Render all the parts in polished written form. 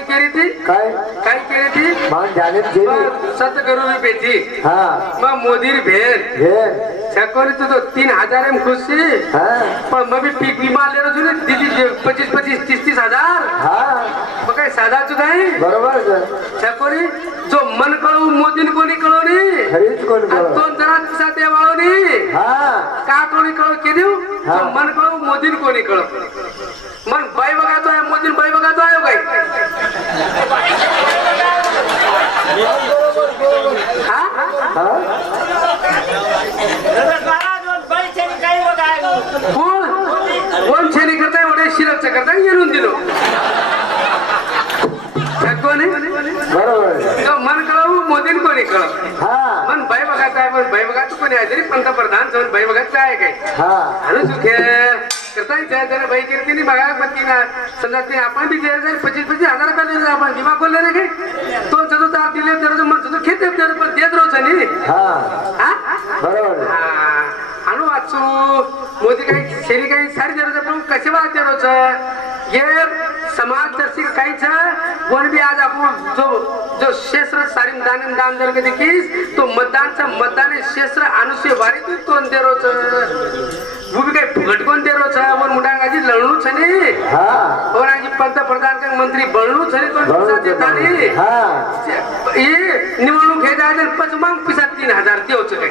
काय केली ती काय काय केली ती मग जाने केली सतगुरु बेटी हाँ मग मोदीर भेद ये चकोरी तो 3000 में खुशी हाँ पण मग मी पीक विमा ले रहा हूँ दीदी 25 30 हजार हाँ मग काय साधा तू काय बरोबर चकोरी जो मन कळू मोदीन कोणी कळू नी खरीच कोण करो दोन जरा तुझा देवाळो नी हाँ का कोणी कळू के देऊ हा. मन कळू मोदीन कोणी कळू मन बाई बघातो आहे मोदीन बाई बघातो आहे काय हा हाँ कोण छेनी करताय एवढे शिरपचं करताय येऊन दिलो कोणी बरोबर मन कळू मोदीन कोणी कळू हाँ मन बाई बघायचं आहे पण बाई बघायचं कोणी आहे तरी पंतप्रधान जाऊन बाई बघायचं आहे काय हाँ आणि सुखे करताय जरा बाई करते नाही बघा पण ती ना समजा ते आपण बी 25 हजार रुपये दिले आपण विमा खोलले नाही काय तो जसं ताप दिले तर म्हणतो तो खेळ तर पण देत रोज नाही हाँ हा बरोबर आणू वाचू मोदी काही शेरी काही सारी देरोज पण कसे वाद देरोज ये समाज दर्शी काहीच वन भी आज आपण जो क्षेत्र सारी दान जर कधी कीस तो मतदान क्षेत्र अनुष्य वारी तू कोण देरोज वो भी काही फुकट कोण देरोज वन मुडांगाची लढणूच नाही हाँ और आज पंतप्रधान का मंत्री बनणूच नाही पण बरोबर पैसा देता नाही हाँ ये निवडणूक हे जायचं पच मग पिसा 3000 देऊच काय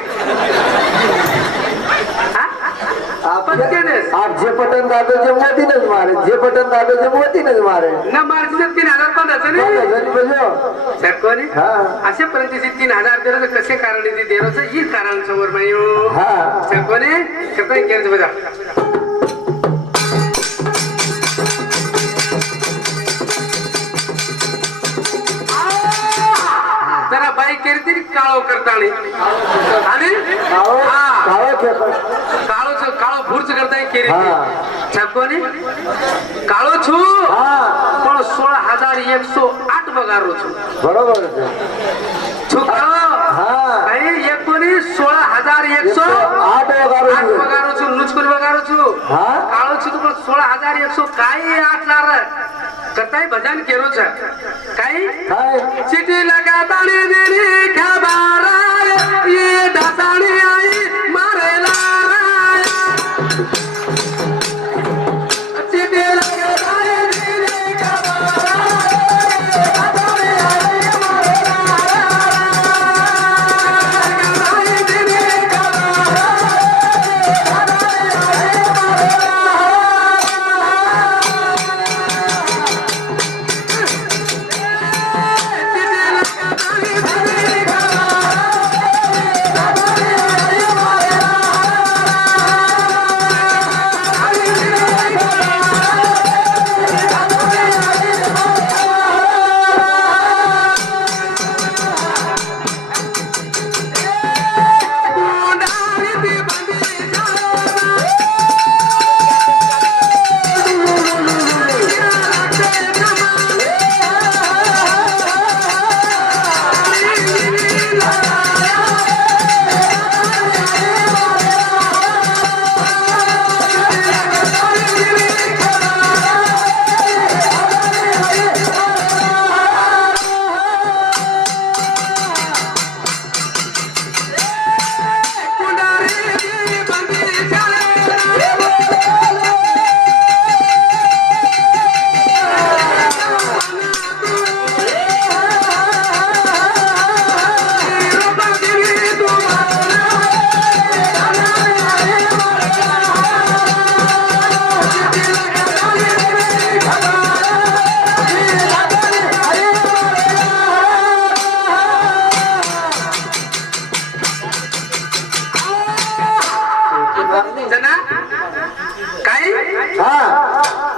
आप जे पटन दादो जे मोदी नच मारे जे पटन दादो जे मोदी नच मारे ना मार्क्स 3000 पण नाही कोणी हाँ असे पर्यंत 3000 देरो कसे कारण ती देरोच ही कारण समोर मायो हाँ कोणी करताय केलं बघा जरा बाई केली तरी काळो करतानी आणि काळो भूर्च करताय केली छकोनी काळो छु पण 16108 पगार छु बरोबर छुकाळो काही 16108 पगार छु नुचकुन पगार छु काळो छु पण 16100 काय 8 लार करताय भजन केरो छ काही चिठी लगा ताणी देनी खबर ये दाताणी आई मारे लारा चिठी लगा ताणी देनी खबर ये दाताणी आई मारे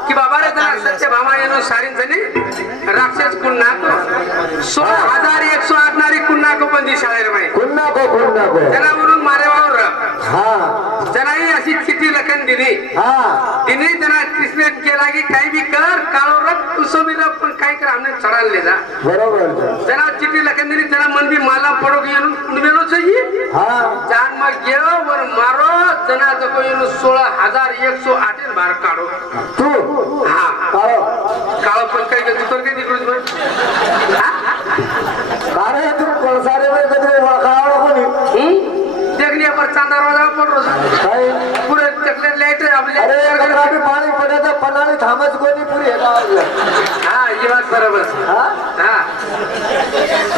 कि बाबा रे जना सत्य भामा येनो सारीन जनी राक्षस कुन्ना को 16108 नारी कुन्ना को बंदी शाळेर माई कुन्ना को जना वरून मारे वावर हाँ जना ही अशी चिठी लखन दिली हाँ दिनी जना कृष्ण केला की काही भी कर काळो रथ तुसो भी पण काही कर हमने चढाल ले जा बरोबर जना चिठी लखन दिली जना मन भी माला पडो की येनो कुणवेनो चाहिए हाँ जान मग गेलो वर मारो जना तो को येनो 16108 बार काढो तू हाँ काढो काळ पण काही तू तर काही तिकडून पण अरे तू कोळसारे मध्ये कधी ओळखावं कोणी देखली आपण चांदा रोजा पण रोज काय पुरे तकले लाईट आपले अरे कधी पाणी पडायचं पन्हाळी थांबच कोणी पुरी हे गावातलं हा ही बात बरोबर हा हा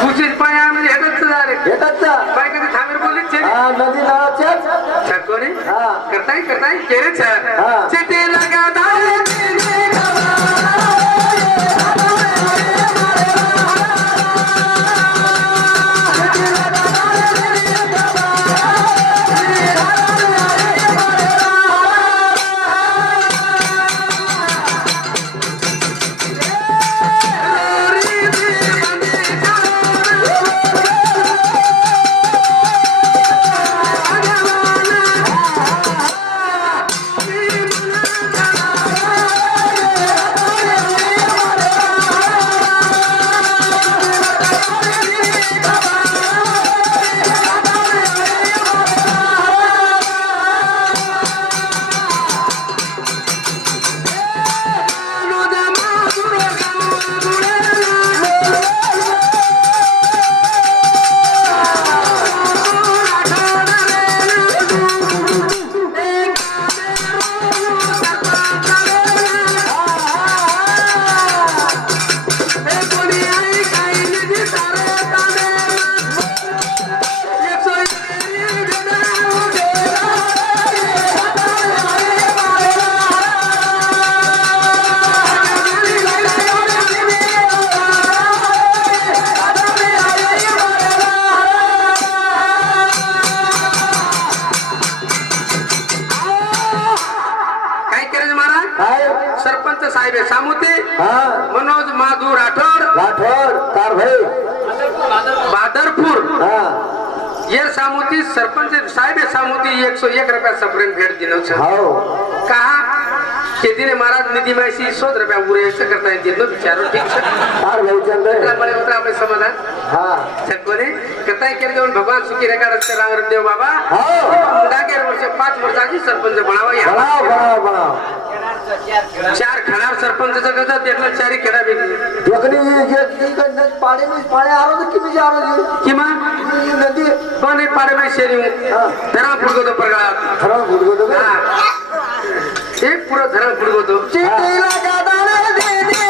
तुझीच पाय आम्ही हेच झाले येतात का पाय कधी थांबेल बोललीच छे हा नदी नावाच्याच छकोनी हा करताय केले छे हा. चिटे लगा सरपंच साहेब सामुते हा मनोज माधू राठोड राठोड कारभाई बादरपूर हा ये सामुती सरपंच साहेब सामुती 101 रुपया सप्रेम भेट दिनो छ हो कहा खेती ने महाराज निधि में 100 रुपया पूरे से करता है दिनो बिचारो ठीक छ कारभाई चल रहे बड़े उतरा में समाधान हाँ छकोने कहता है के भगवान सुखी रेखा रस्ते रांग देव बाबा हाँ मुंडा के वर्ष 5 वर्षाची सरपंच बनावा या बनाओ बनाओ चार खणार सरपंच कसं त्यातलं चारी खेळा वेगळी देखनी पाणी में पाणी आ रहा कि मुझे आ रहा किंवा नदी कोणी पाडे में शेरी हाँ धरा फुडको तो परगा खरा गुड गुड हा एक पुरा धरा फुडको तो चिट्ठी लगा दाना दे दे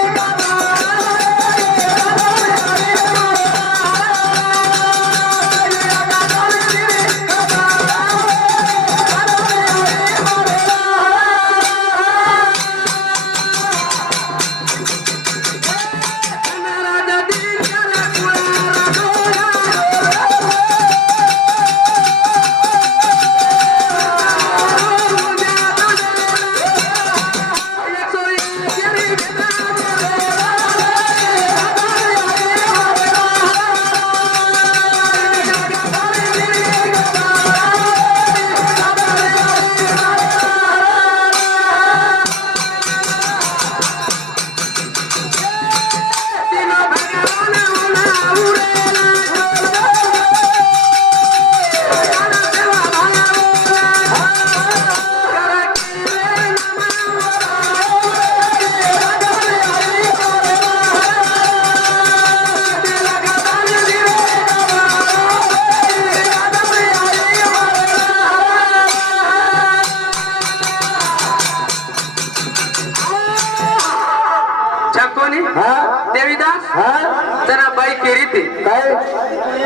देवीदास हाँ जरा बाई केरी थे काय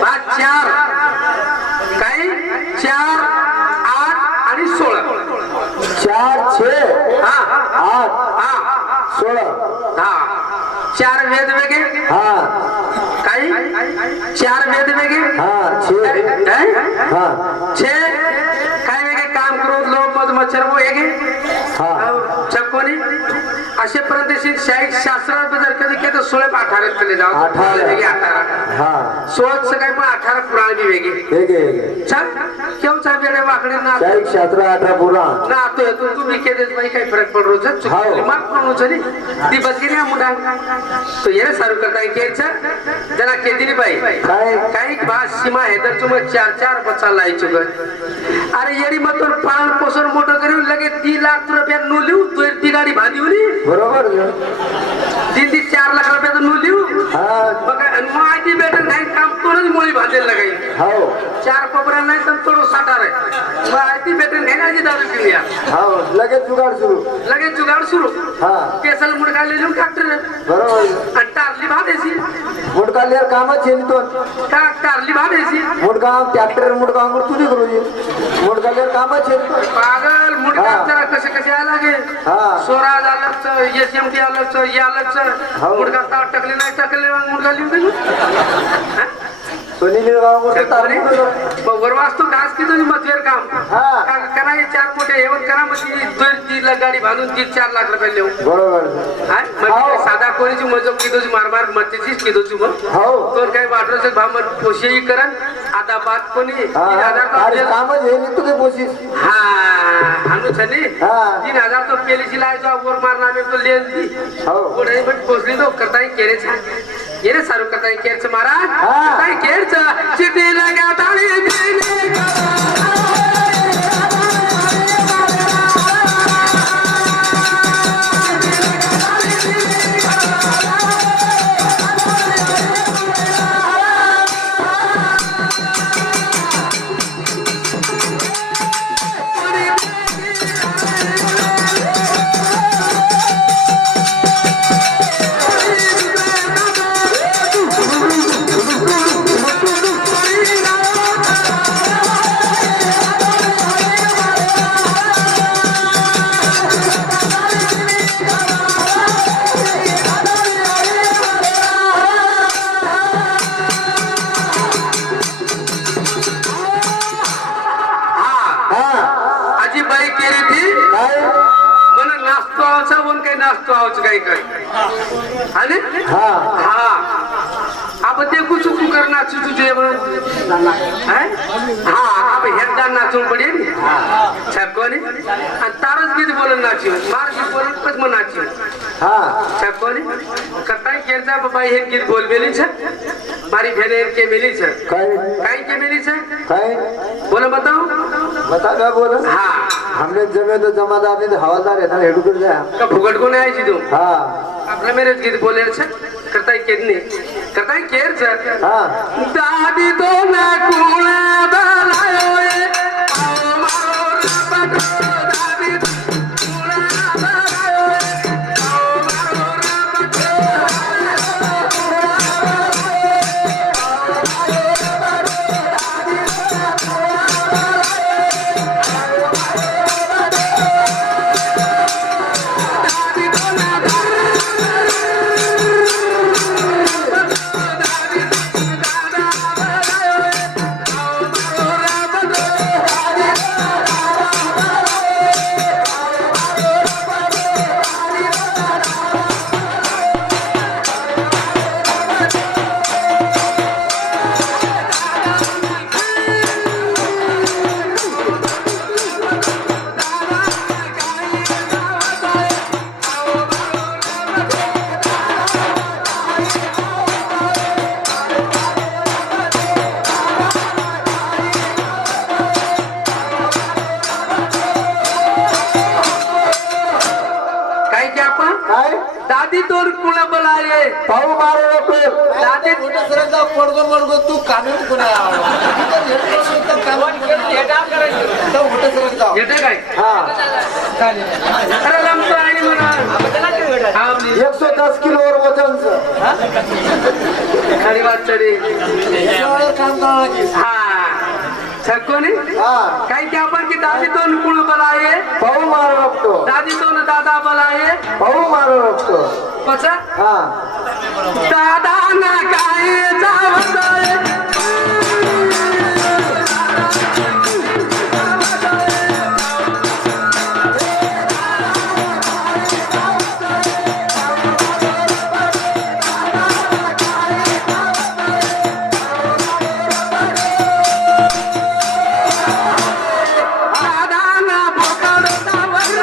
पाच चार काही 4 8 आणि 16 4 6 हा 8 हा 16 हा 4 वेद वेगे हा काही 4 वेद वेगे हा 6 हा 6 काय वेगे काम करोत लोक मध मच्छर वो येगे हा छक्कोनी असे परदेशी शाहीक शास्त्र जर कधी केलं तर 16 18 चले जाओ 18 वेगे 18 हा 16 सकाळी पण 18 पुराण भी वेगे हेगे चल क्यों चा वेळे वाकडे ना शाहीक शास्त्र 18 पुरा ना तू भी के देस भाई काही फरक पड़ रो छ चुकी माफ करू छनी ती बसगिरी मुडा तो ये सारू करता है केच जना केदिनी भाई काय काही भास सीमा है तर तुम 4 बच्चा लाई चुक अरे येडी मतोर पाल पोषण मोटो करू लगे 3 लाख रुपया नुलिऊ तो ती गाडी भादी होली बरोबर तीन 4 लाख रुपयाचं नोंद देऊ हा बघा आणि माहिती भेटेल नाही काम करूनच मुळी भाजेल काही हो 4 कोपऱ्या नाही तर थोडं साठार आहे माहिती भेटेल नाही ना दारू घेऊया हो लगेच जुगाड सुरू लगेच जुगाड सुरू हा केसाला मुडका लिहून ट्रॅक्टर बरोबर आणि टारली भाजायची मुडकाल्यावर कामच आहे तो टारली भाजायची मुडगाव ट्रॅक्टर मुडगाव तुझी करूची मुडकाल्यावर कामच आहे पागल मुडका हा. जरा कसे कसे यायला लागे हा स्वराज अलगच एसएमटी अलगच हे अलगच हो. मुडका ताव टकले नाही टकले मग मुडका लिहून देऊ सोनी गाव वर वाचतो घास की तुझी मजवेर काम हा. करा 4 कोटे हेवन करा मग 3 गाडी बांधून 4 लाख रुपये लिहू बरोबर म्हणजे साधा कोणीची मजब किदोची मारमार मतीचीच किदोची मग हो कोण काही वाटलं भाव मग पोषेही करण आता बात कोणी 3,000 कामच आहे नाही तू काही पोशीस हा आणू छनी हा. 3,000 तो पेलीची लायचो वर मारणार तो लेन दी हो कोणी पण पोचली तो करताय केरेच ये रे सारू करताय केरच महाराज हा. काय केरच चिठी लगा ताळी आजी बाई केली ती काय मन नाचतो आवचा वन काही नाचतो आवच काही काय आणि हा हा आपण ते कुचू कुकर नाचू तुझे हा आपण हेडदा नाचून पडेल छकोनी आणि तारच गीत बोलून नाचू मार बोलून पच मग नाचू हा छकोनी कताई केरचा बाबा हे गीत बोल मेली छ मारी भेने के मिली छ काय काई के मिली छ काय बोलो बताओ बता क्या बोल हाँ हमने जमे तो जमादार नहीं तो हवालदार है ना हेडू कर जा का फुगट को नाही आयची तू हा आपल्या मेरे गीत बोले छ करताय केदने करताय केर छ हा दादी तो ना कुणा बलायो ए आओ मारो रबट दादी कुणा बलायो ए आओ मारो रबट दादी तो ना काय की आपण काय दादी तोर कुणा बलाये पाहू मारो नको दादी पडगो मडगो तू काढून कोणा येते काय हा अरे लंब आणि म्हणा 110 किलो वर वजनचं खरी बात तरी काम करणार हा छकोनी हा काय की आपण की दादी तोन कुण बलाये पाहू मारो नको दादी तोन दादा बलाये पाहू मारो नको पचा हा दादा ना काय जावताय दादा ना बोकडतावर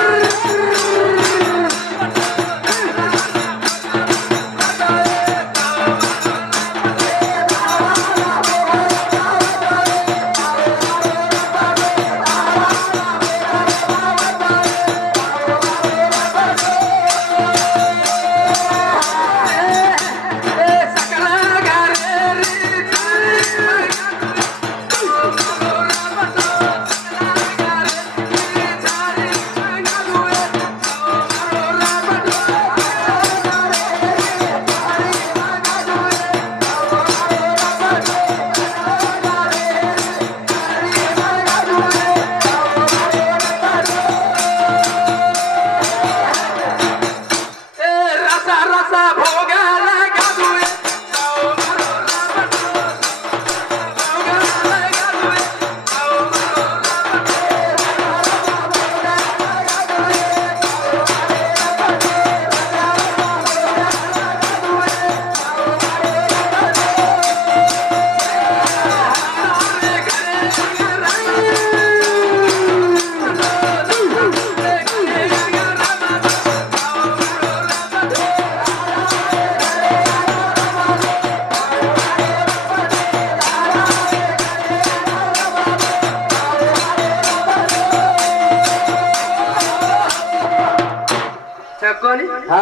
कोणी हा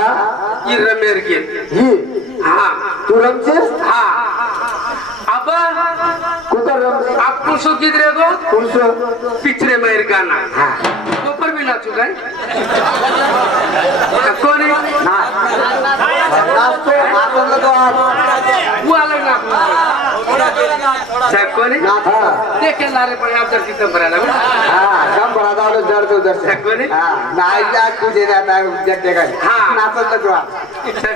ही रमेर गेल ही हा तू रमचेस हा अब कुकर रमचे आपण सो किधरे गो कुणसं पिछड़े मेर गाना हा ऊपर भी नाचू काय कोणी नाचतो नाचतो तो आज वो अलग ना कोणी हा देखे नारे पण आप दर्शी तंबरा ना हा काम बरा दाव जर तो दर्शन कोणी हा नाही जा तुझे जाता जगते काय हा. नाचत तो आज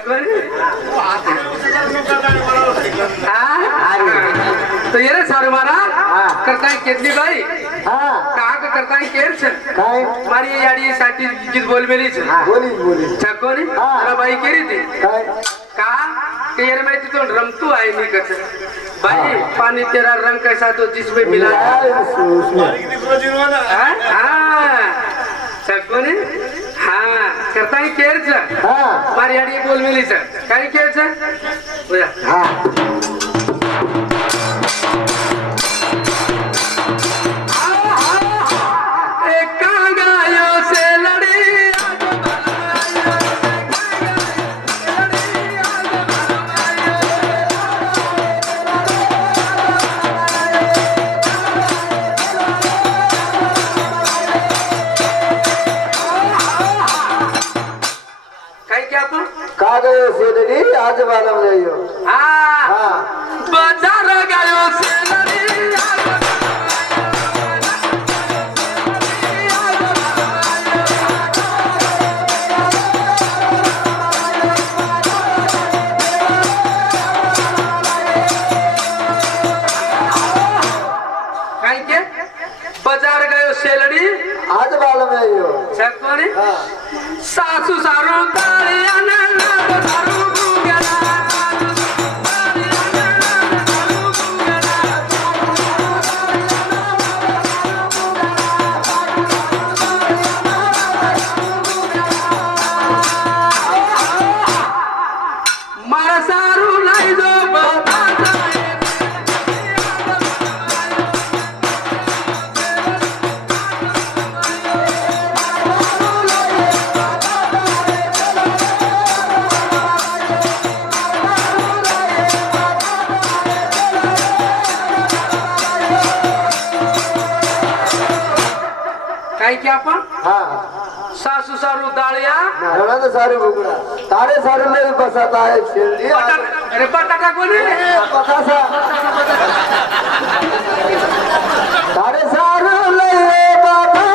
कोणी तो ये रे सारू मारा करता है कितनी भाई हा कहा का करता है केर छे काय मारी ये याडी साठी गीत बोल मेली छे बोली बोली छकोनी हा. अरे भाई केरी थी काय कहा कि यार मैं तो रमतू आई नहीं कर भाई पानी तेरा रंग कैसा तो जिसमें मिला काय उसमें छकोनी हाँ करता है केर छे हा मारी याडी बोल मेली छे काय केर छे बोला हा का गयो सेदरी आज बालम जाइयो हा बाजार गयो सेलरी काय के बाजार गयो सेलरी आज बालम जाइयो छकोनी हा सासू सारू ताळ्यानं नाद सारू गुगला मारा सारू नाही जो बताचा काय की आपण हा सासू सारू दाळ्या रणात सारे बुगडा तारे सारे लय बसत आहे शेळी अरे बटाटा कोणी पकासा तारे सारे लय बाबा